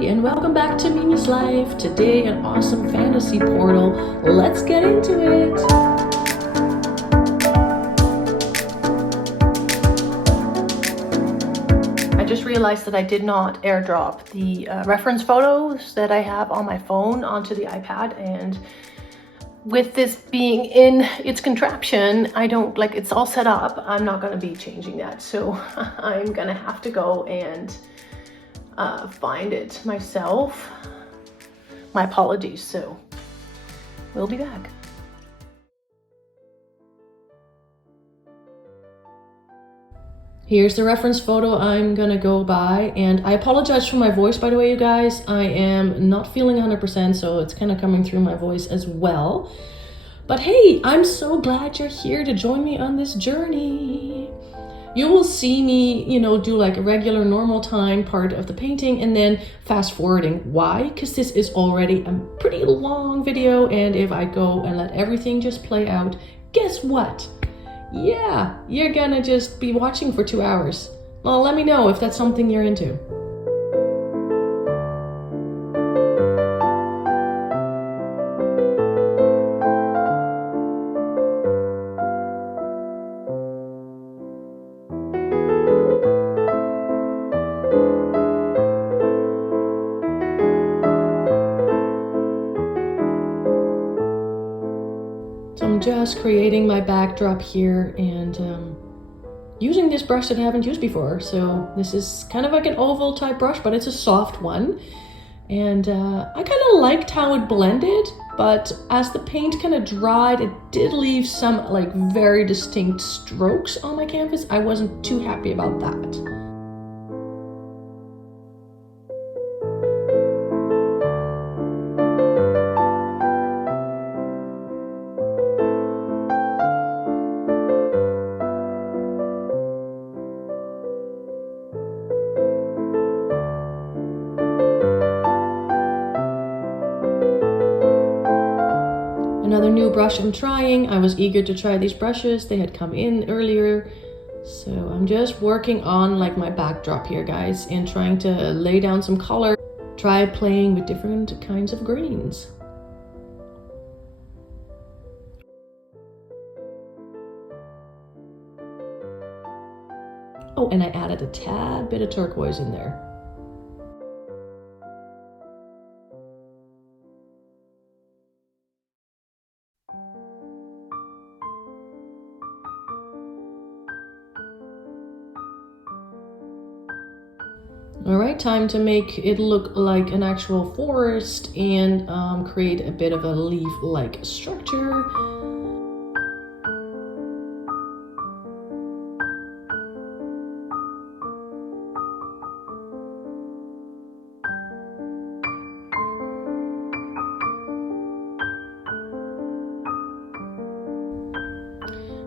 Hey, and welcome back to Mimi's Life. Today, an awesome fantasy portal. Let's get into it. I just realized that I did not airdrop the reference photos that I have on my phone onto the iPad, and with this being in its contraption, I don't like it's all set up. I'm not going to be changing that, so I'm gonna have to go and find it myself. My apologies. So we'll be back. Here's the reference photo I'm gonna go by, and I apologize for my voice, by the way, you guys. I am not feeling 100%, so it's kind of coming through my voice as well. But hey, I'm so glad you're here to join me on this journey. You will see me, do like a regular normal time part of the painting and then fast forwarding. Why? Because this is already a pretty long video, and if I go and let everything just play out, guess what? Yeah, you're gonna just be watching for 2 hours. Well, let me know if that's something you're into. So I'm just creating my backdrop here and using this brush that I haven't used before. So this is kind of like an oval type brush, but it's a soft one. And I kind of liked how it blended, but as the paint kind of dried, it did leave some like very distinct strokes on my canvas. I wasn't too happy about that. Another new brush I'm trying. I was eager to try these brushes. They had come in earlier. So I'm just working on like my backdrop here, guys, and trying to lay down some color. Try playing with different kinds of greens. Oh, and I added a tad bit of turquoise in there. All right, time to make it look like an actual forest and create a bit of a leaf-like structure.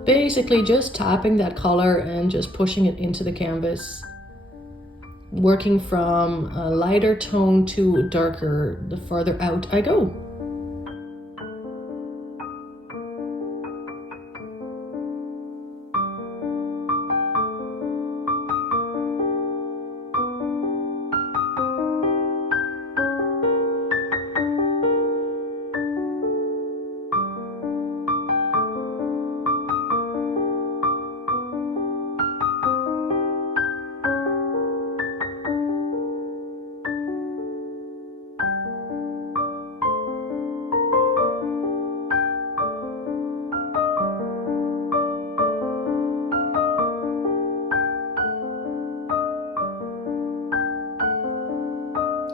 Basically just tapping that color and just pushing it into the canvas. Working from a lighter tone to darker the farther out I go.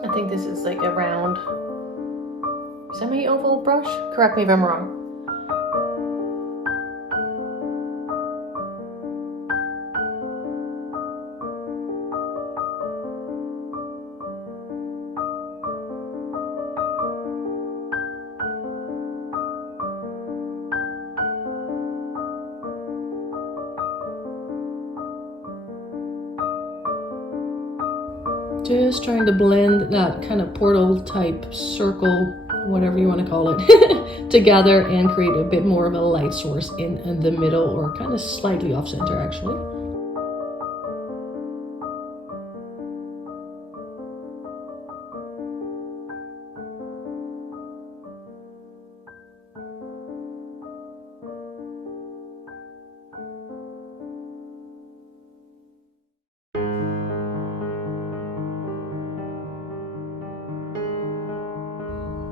I think this is like a round semi-oval brush. Correct me if I'm wrong. Just trying to blend that kind of portal type circle, whatever you want to call it, together and create a bit more of a light source in the middle, or kind of slightly off center actually.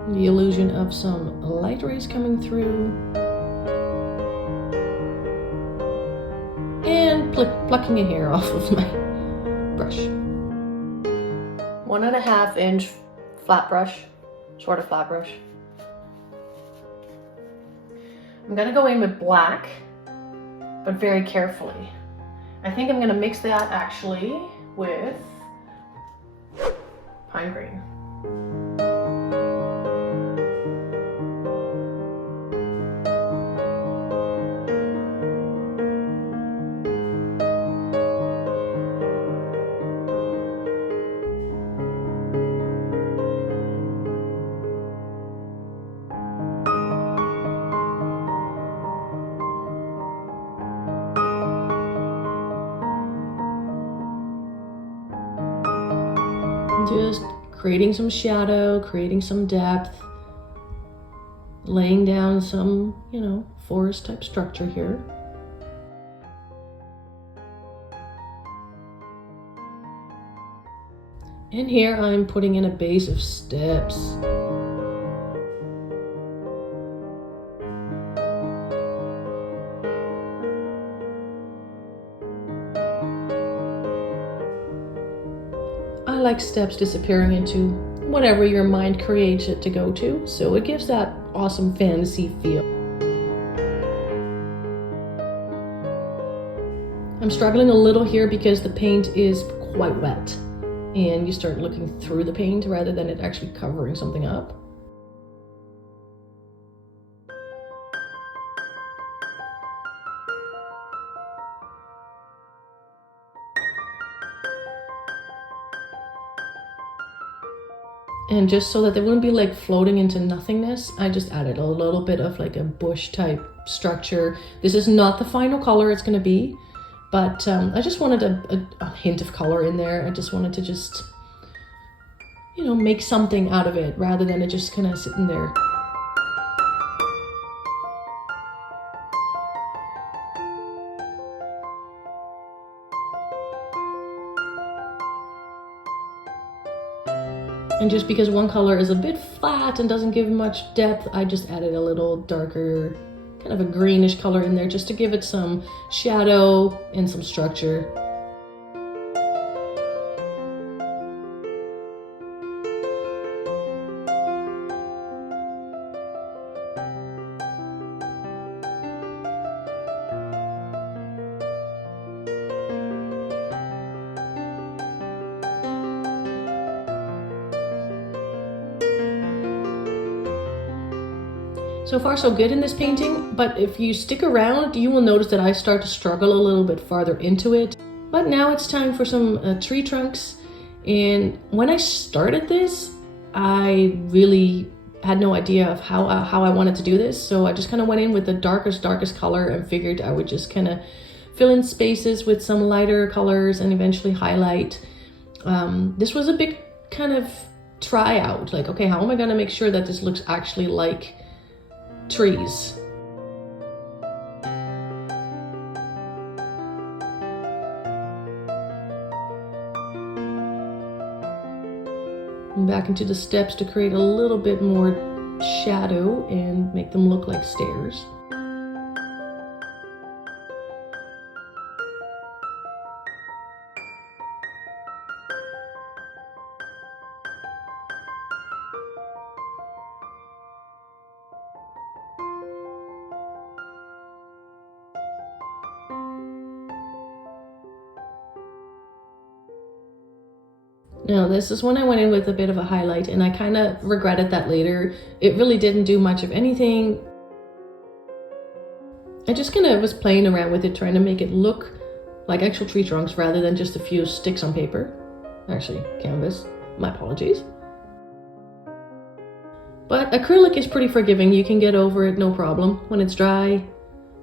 The illusion of some light rays coming through. And plucking a hair off of my brush. 1.5 inch flat brush, sort of flat brush. I'm gonna go in with black, but very carefully. I think I'm gonna mix that actually with pine green. Just creating some shadow, creating some depth, laying down some, you know, forest type structure here. And here I'm putting in a base of steps. I like steps disappearing into whatever your mind creates it to go to, so it gives that awesome fantasy feel. I'm struggling a little here because the paint is quite wet, and you start looking through the paint rather than it actually covering something up. And just so that they wouldn't be like floating into nothingness, I just added a little bit of like a bush type structure. This is not the final color it's gonna be, but I just wanted a hint of color in there. I just wanted to just, you know, make something out of it rather than it just kind of sitting there. And just because one color is a bit flat and doesn't give much depth, I just added a little darker, kind of a greenish color in there just to give it some shadow and some structure. So far so good in this painting, but if you stick around, you will notice that I start to struggle a little bit farther into it. But now it's time for some tree trunks. And when I started this, I really had no idea of how I wanted to do this. So I just kind of went in with the darkest color and figured I would just kind of fill in spaces with some lighter colors and eventually highlight. This was a big kind of tryout. Like, okay, how am I gonna make sure that this looks actually like trees? And back into the steps to create a little bit more shadow and make them look like stairs. Now this is when I went in with a bit of a highlight, and I kind of regretted that later. It really didn't do much of anything. I just kind of was playing around with it, trying to make it look like actual tree trunks rather than just a few sticks on paper. Actually, canvas. My apologies. But acrylic is pretty forgiving. You can get over it, no problem. When it's dry,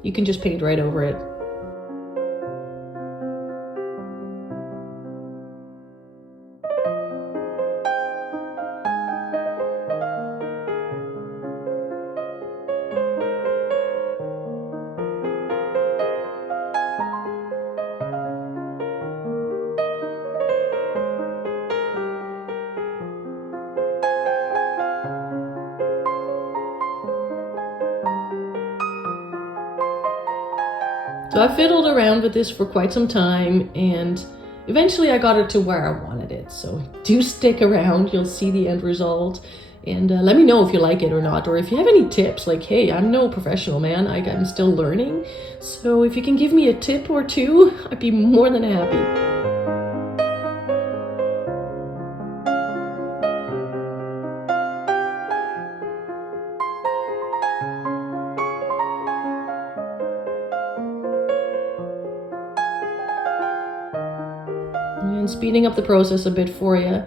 you can just paint right over it. So I fiddled around with this for quite some time, and eventually I got it to where I wanted it. So do stick around, you'll see the end result. And let me know if you like it or not, or if you have any tips. Like, hey, I'm no professional, man. I'm still learning. So if you can give me a tip or two, I'd be more than happy. And speeding up the process a bit for you.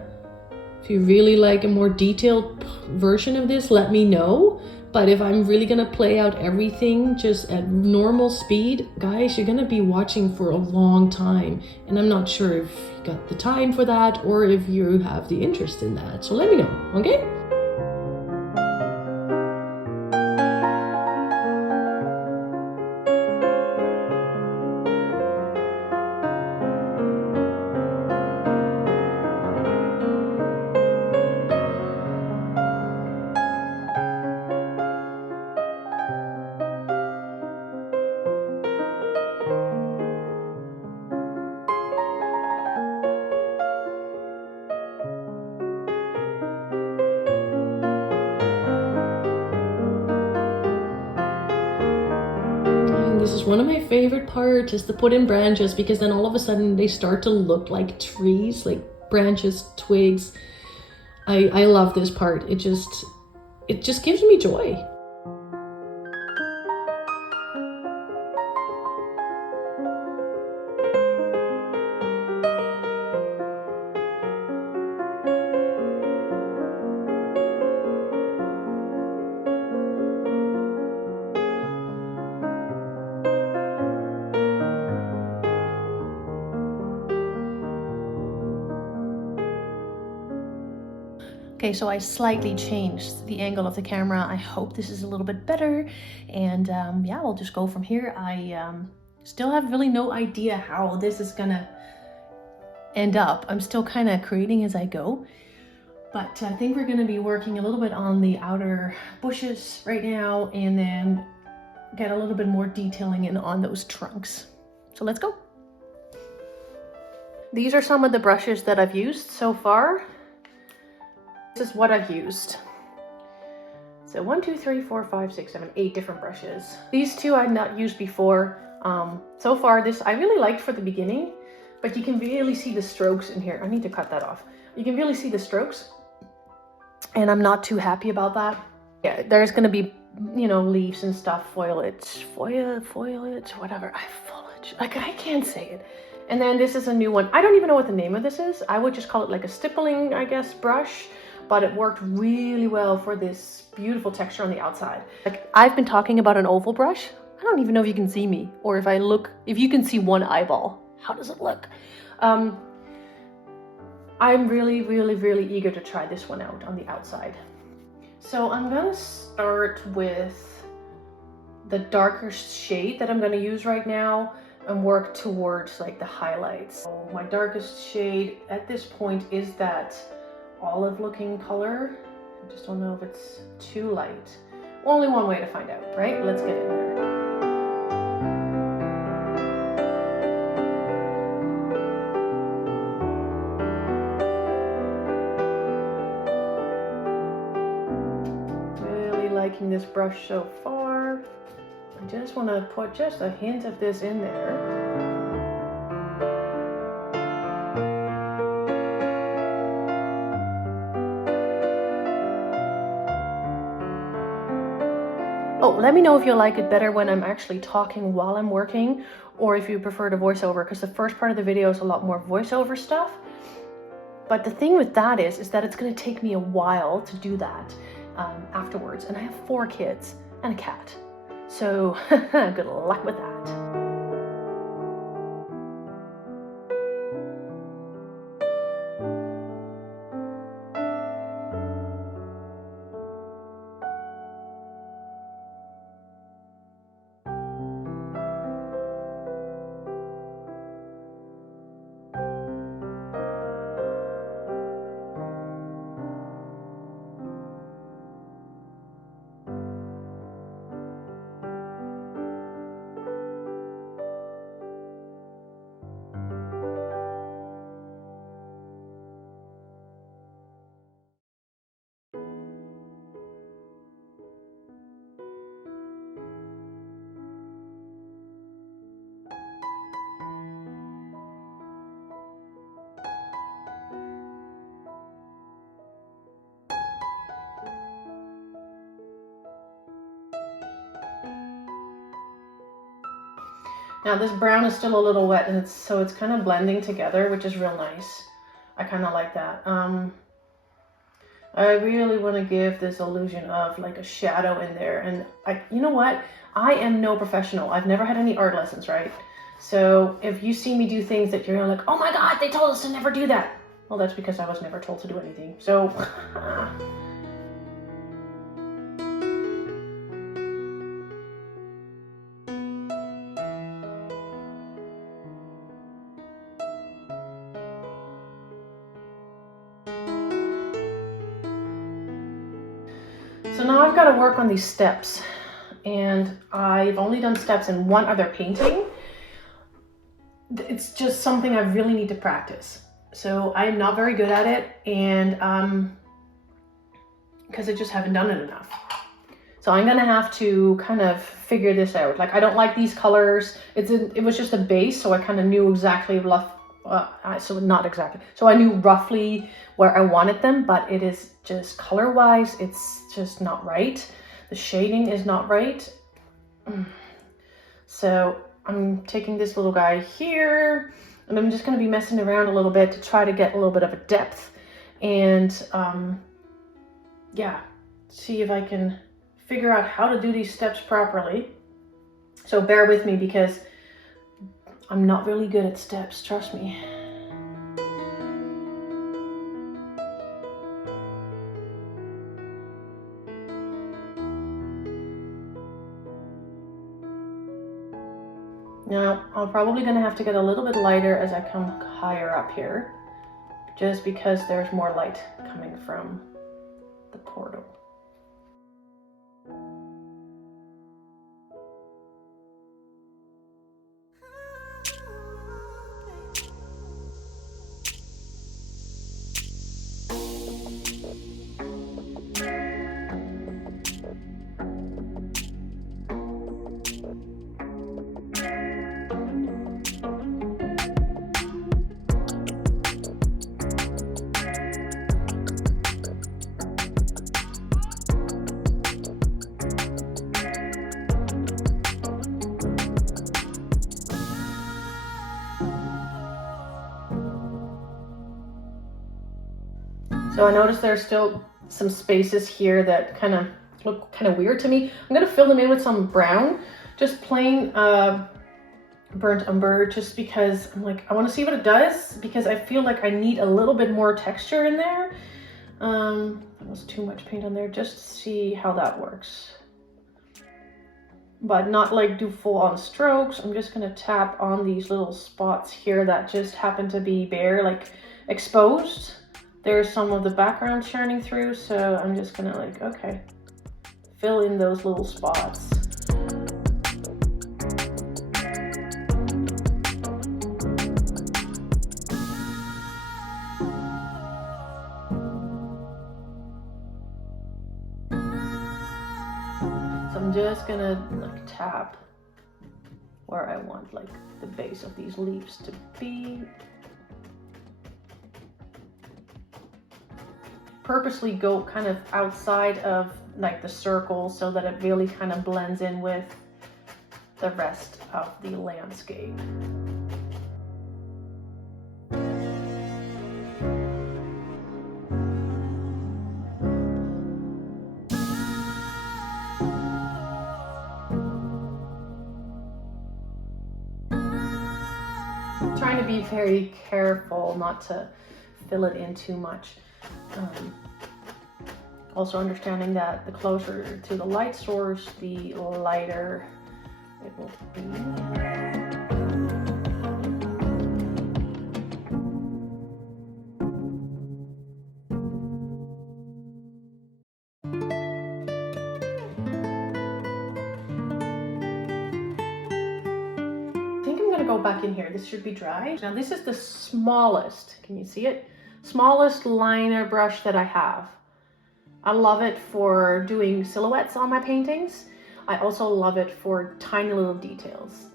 If you really like a more detailed version of this, let me know. But if I'm really gonna play out everything just at normal speed, guys, you're gonna be watching for a long time. And I'm not sure if you got the time for that or if you have the interest in that. So let me know, okay? This is one of my favorite parts, is to put in branches, because then all of a sudden they start to look like trees, like branches, twigs. I love this part. It just gives me joy. Okay, so I slightly changed the angle of the camera. I hope this is a little bit better. And yeah, we'll just go from here. I still have really no idea how this is gonna end up. I'm still kind of creating as I go. But I think we're gonna be working a little bit on the outer bushes right now, and then get a little bit more detailing in on those trunks. So let's go. These are some of the brushes that I've used so far. This is what I've used. So 1, 2, 3, 4, 5, 6, 7, 8 different brushes. These two I've not used before. So far this I really liked for the beginning, but you can really see the strokes in here. I need to cut that off. You can really see the strokes, and I'm not too happy about that. Yeah, there's gonna be, you know, leaves and stuff, foliage, whatever. Foliage, like I can't say it. And then this is a new one. I don't even know what the name of this is. I would just call it like a stippling, I guess, brush. But it worked really well for this beautiful texture on the outside. Like, I've been talking about an oval brush. I don't even know if you can see me, or if you can see one eyeball. How does it look? I'm really, really, really eager to try this one out on the outside. So I'm gonna start with the darker shade that I'm gonna use right now and work towards like the highlights. So my darkest shade at this point is that olive looking color. I just don't know if it's too light. Only one way to find out, right? Let's get in there. Really liking this brush so far. I just want to put just a hint of this in there. Oh, let me know if you like it better when I'm actually talking while I'm working, or if you prefer to voiceover, because the first part of the video is a lot more voiceover stuff. But the thing with that is that it's going to take me a while to do that afterwards. And I have 4 kids and a cat. So good luck with that. Now this brown is still a little wet, and it's kind of blending together, which is real nice. I kind of like that. I really want to give this illusion of like a shadow in there. And you know what? I am no professional. I've never had any art lessons, right? So if you see me do things that you're like, oh my God, they told us to never do that. Well, that's because I was never told to do anything. So so now I've got to work on these steps, and I've only done steps in one other painting. It's just something I really need to practice. So I'm not very good at it, and because I just haven't done it enough. So I'm gonna have to kind of figure this out. Like, I don't like these colors. It was just a base, so I kind of knew exactly so I knew roughly where I wanted them, but it is just color-wise, it's just not right. The shading is not right. So I'm taking this little guy here, and I'm just going to be messing around a little bit to try to get a little bit of a depth, and yeah, see if I can figure out how to do these steps properly. So bear with me, because I'm not really good at steps, trust me. Now, I'm probably going to have to get a little bit lighter as I come higher up here, just because there's more light coming from the portal. So I noticed there's still some spaces here that kind of look kind of weird to me. I'm going to fill them in with some brown, just plain burnt umber, just because I'm like, I want to see what it does, because I feel like I need a little bit more texture in there. That was too much paint on there, just to see how that works. But not like do full on strokes. I'm just going to tap on these little spots here that just happen to be bare, like exposed. There's some of the background shining through, so I'm just gonna like, okay, fill in those little spots. So I'm just gonna like tap where I want like the base of these leaves to be. Purposely go kind of outside of like the circle so that it really kind of blends in with the rest of the landscape. Trying to be very careful not to fill it in too much. Also understanding that the closer to the light source, the lighter it will be. I think I'm gonna go back in here. This should be dry. Now this is the smallest, can you see it? Smallest liner brush that I have. I love it for doing silhouettes on my paintings. I also love it for tiny little details.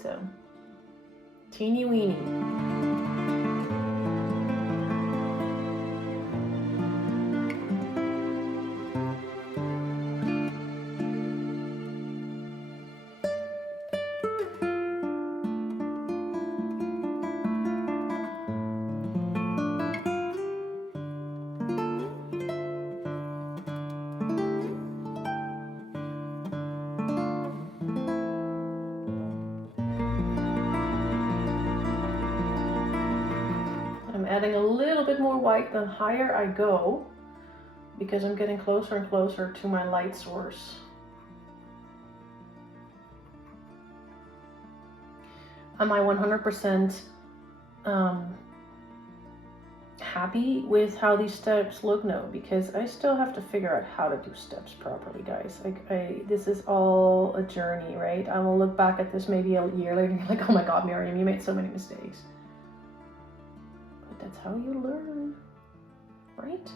So, teeny weeny. I'm adding a little bit more white the higher I go, because I'm getting closer and closer to my light source. Am I 100% happy with how these steps look? No, because I still have to figure out how to do steps properly, guys. Like, this is all a journey, right? I will look back at this maybe a year later and be like, oh my God, Miriam, you made so many mistakes. But that's how you learn, right?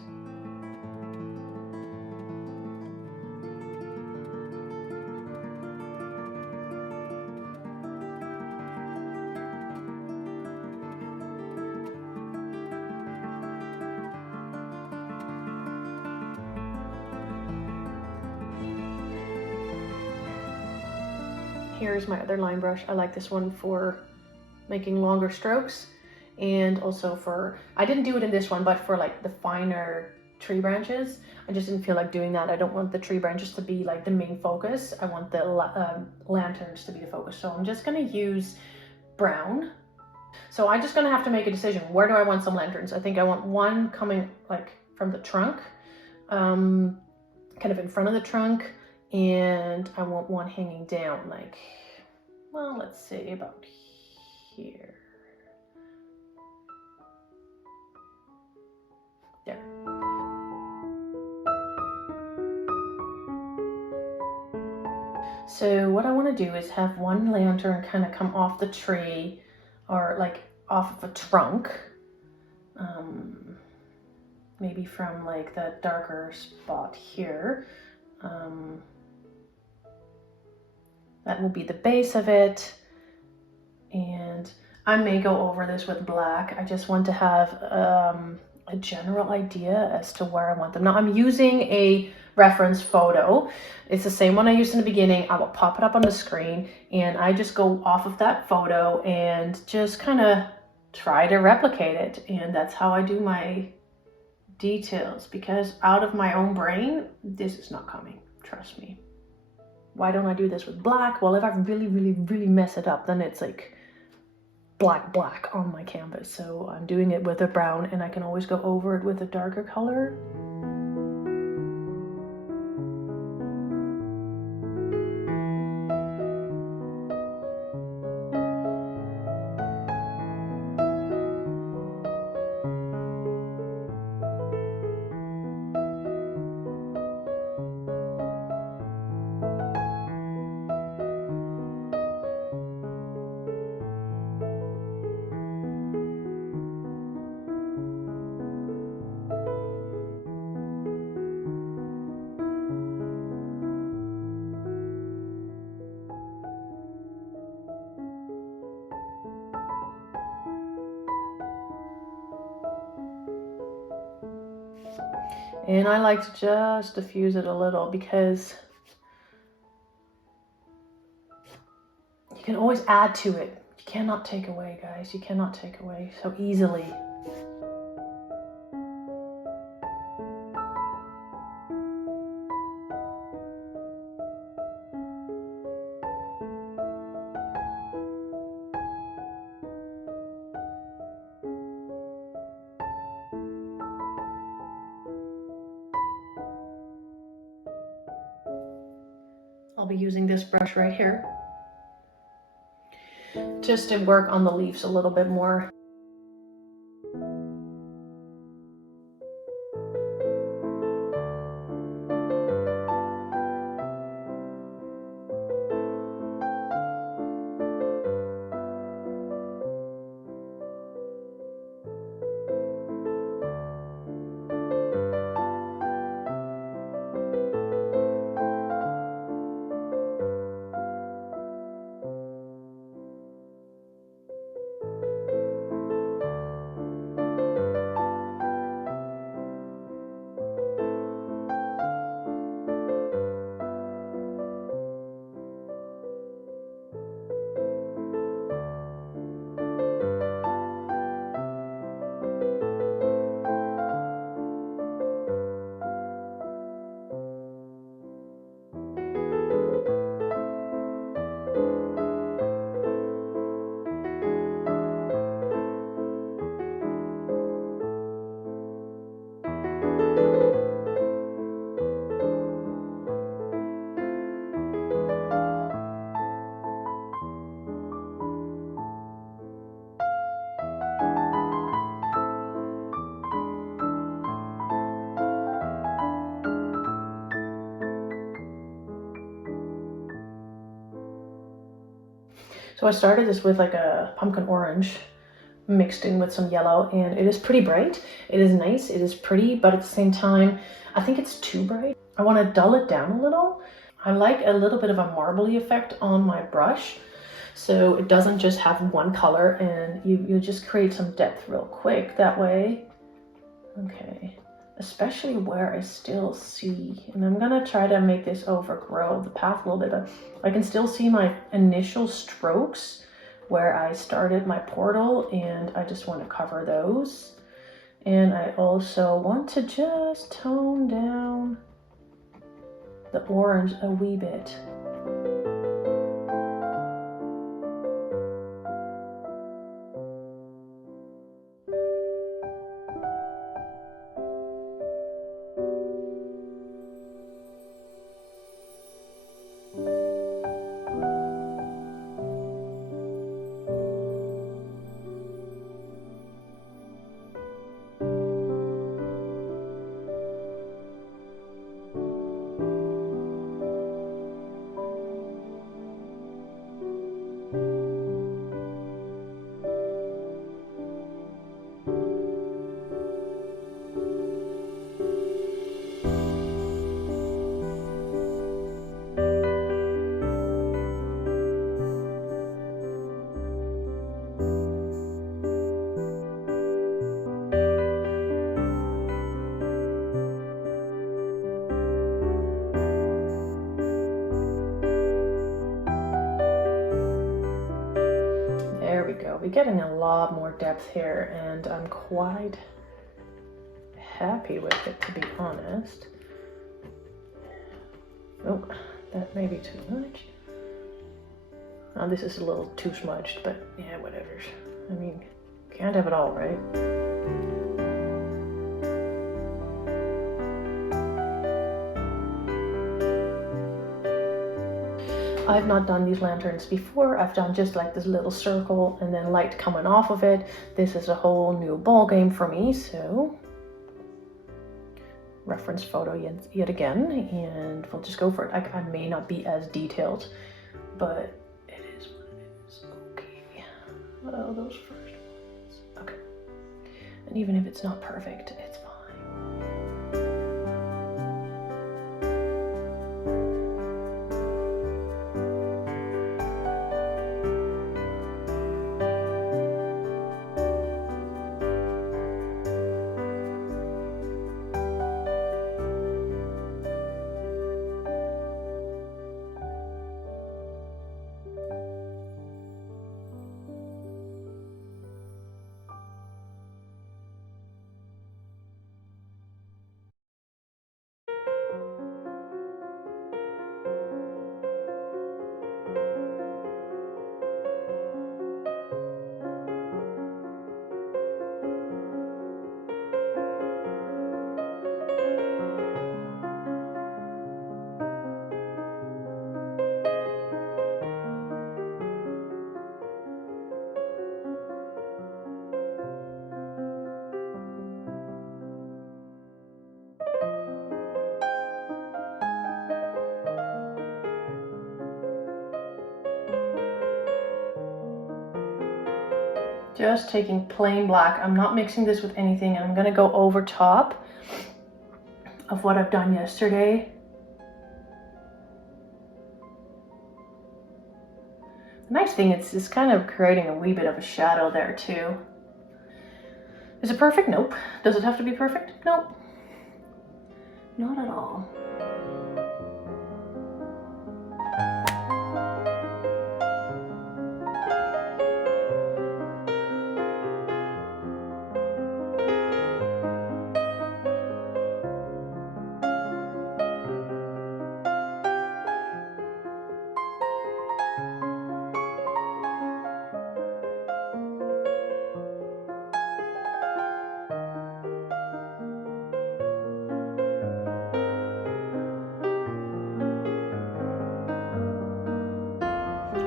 Here's my other line brush. I like this one for making longer strokes, and also for, I didn't do it in this one, but for like the finer tree branches. I just didn't feel like doing that. I don't want the tree branches to be like the main focus. I want the lanterns to be the focus. So I'm just gonna use brown. So I'm just gonna have to make a decision. Where do I want some lanterns? I think I want one coming like from the trunk, kind of in front of the trunk, and I want one hanging down, like, well, let's say about here. There. So what I want to do is have one lantern kind of come off the tree, or like off of a trunk, maybe from like the darker spot here. That will be the base of it, and I may go over this with black. I just want to have a general idea as to where I want them. Now I'm using a reference photo. It's the same one I used in the beginning. I will pop it up on the screen, and I just go off of that photo and just kind of try to replicate it. And that's how I do my details, because out of my own brain, this is not coming, trust me. Why don't I do this with black? Well, if I really mess it up, then it's like black on my canvas. So I'm doing it with a brown, and I can always go over it with a darker color. And I like to just diffuse it a little, because you can always add to it. You cannot take away, guys. You cannot take away so easily. I'll be using this brush right here just to work on the leaves a little bit more. So I started this with like a pumpkin orange mixed in with some yellow, and it is pretty bright. It is nice, it is pretty, but at the same time, I think it's too bright. I want to dull it down a little. I like a little bit of a marbly effect on my brush, so it doesn't just have one color, and you just create some depth real quick that way. Okay, especially where I still see, and I'm gonna try to make this overgrow the path a little bit, but I can still see my initial strokes where I started my portal, and I just want to cover those. And I also want to just tone down the orange a wee bit. We're getting a lot more depth here, and I'm quite happy with it, to be honest. Oh, that may be too much. Oh, this is a little too smudged, but yeah, whatever. I mean, can't have it all, right? I've not done these lanterns before. I've done just like this little circle and then light coming off of it. This is a whole new ball game for me, so reference photo yet again, and we'll just go for it. I may not be as detailed, but it is what it is. Okay. Oh, those first ones. Okay. And even if it's not perfect, it's fine. Just taking plain black. I'm not mixing this with anything, and I'm gonna go over top of what I've done yesterday. The nice thing is it's kind of creating a wee bit of a shadow there too. Is it perfect? Nope. Does it have to be perfect? Nope. Not at all.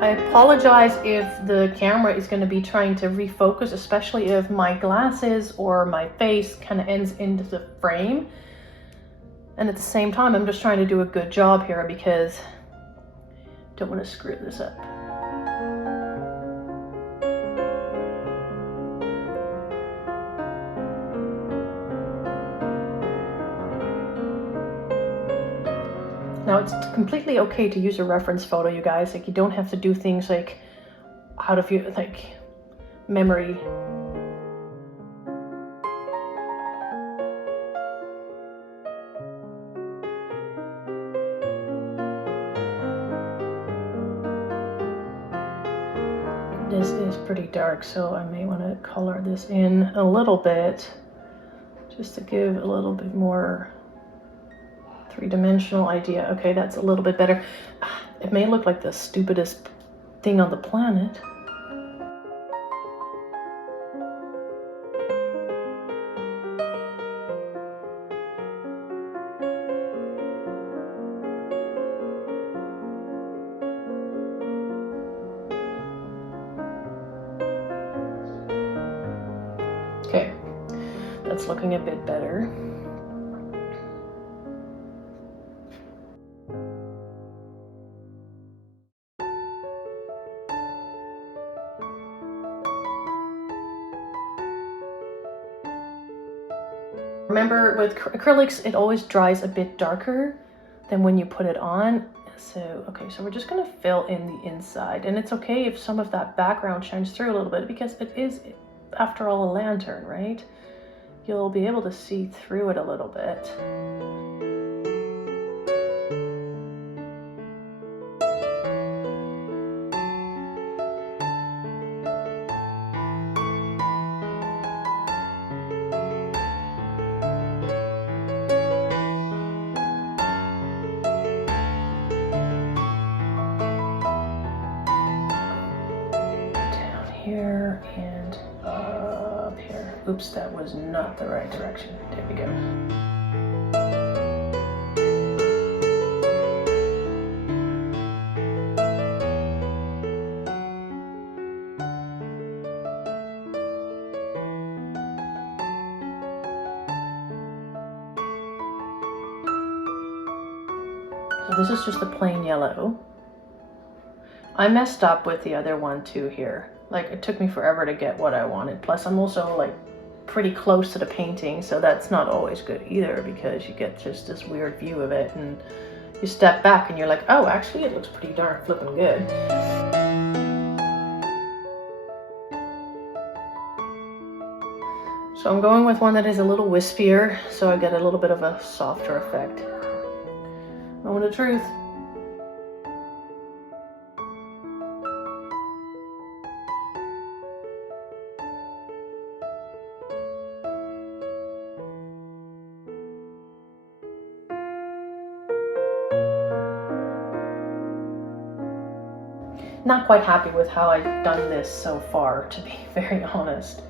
I apologize if the camera is going to be trying to refocus, especially if my glasses or my face kind of ends into the frame. And at the same time, I'm just trying to do a good job here because I don't want to screw this up. Now, it's completely okay to use a reference photo, you guys. Like, you don't have to do things like out of your memory. This is pretty dark, so I may want to color this in a little bit just to give a little bit more three-dimensional idea. Okay, that's a little bit better. It may look like the stupidest thing on the planet. Okay, that's looking a bit better. Remember, with acrylics, it always dries a bit darker than when you put it on. So, okay, so we're just gonna fill in the inside. And it's okay if some of that background shines through a little bit, because it is, after all, a lantern, right? You'll be able to see through it a little bit. Here and up here. Oops, that was not the right direction. There we go. So this is just a plain yellow. I messed up with the other one too here. Like, it took me forever to get what I wanted. Plus, I'm also like pretty close to the painting, so that's not always good either, because you get just this weird view of it and you step back and you're like, oh, actually it looks pretty darn flippin' good. So I'm going with one that is a little wispier, so I get a little bit of a softer effect. Moment of truth. Not quite happy with how I've done this so far, to be very honest.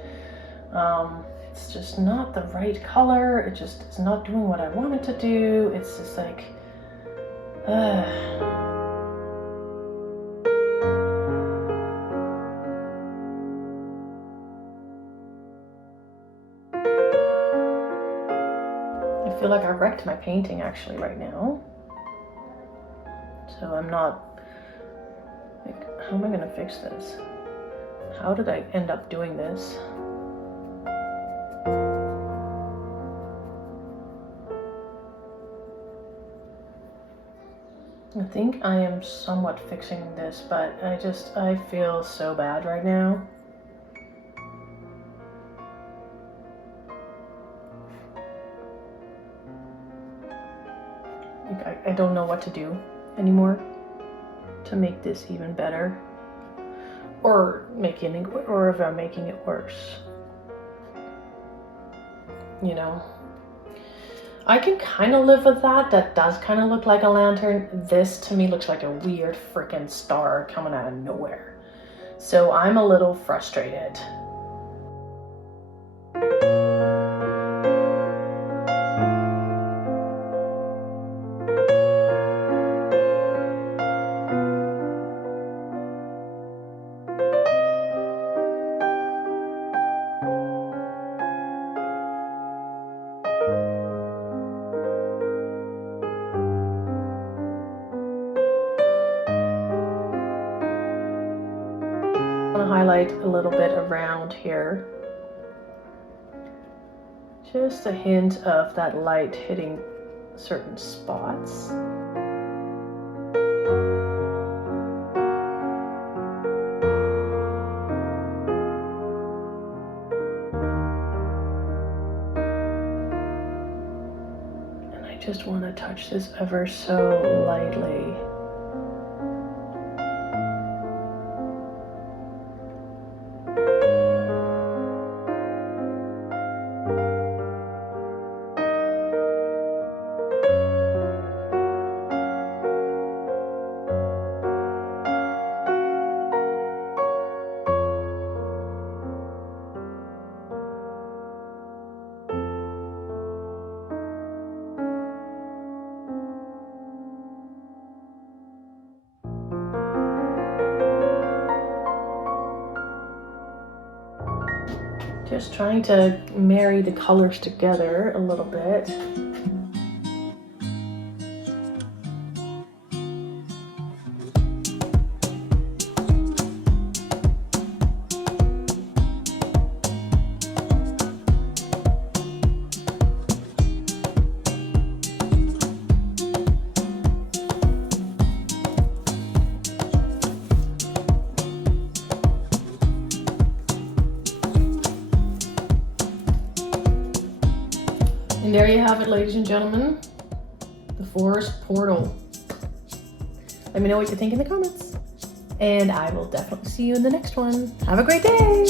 It's just not the right color. It's not doing what I want it to do. It's just like, I feel like I wrecked my painting actually right now. So I'm not, like, how am I gonna fix this? How did I end up doing this? I think I am somewhat fixing this, but I feel so bad right now. Like, I don't know what to do anymore to make this even better, or if I'm making it worse. You know, I can kind of live with that. That does kind of look like a lantern. This to me looks like a weird freaking star coming out of nowhere. So I'm a little frustrated. Highlight a little bit around here. Just a hint of that light hitting certain spots. just want to touch this ever so lightly. Just trying to marry the colors together a little bit. And there you have it, ladies and gentlemen, the forest portal. Let me know what you think in the comments, and I will definitely see you in the next one. Have a great day.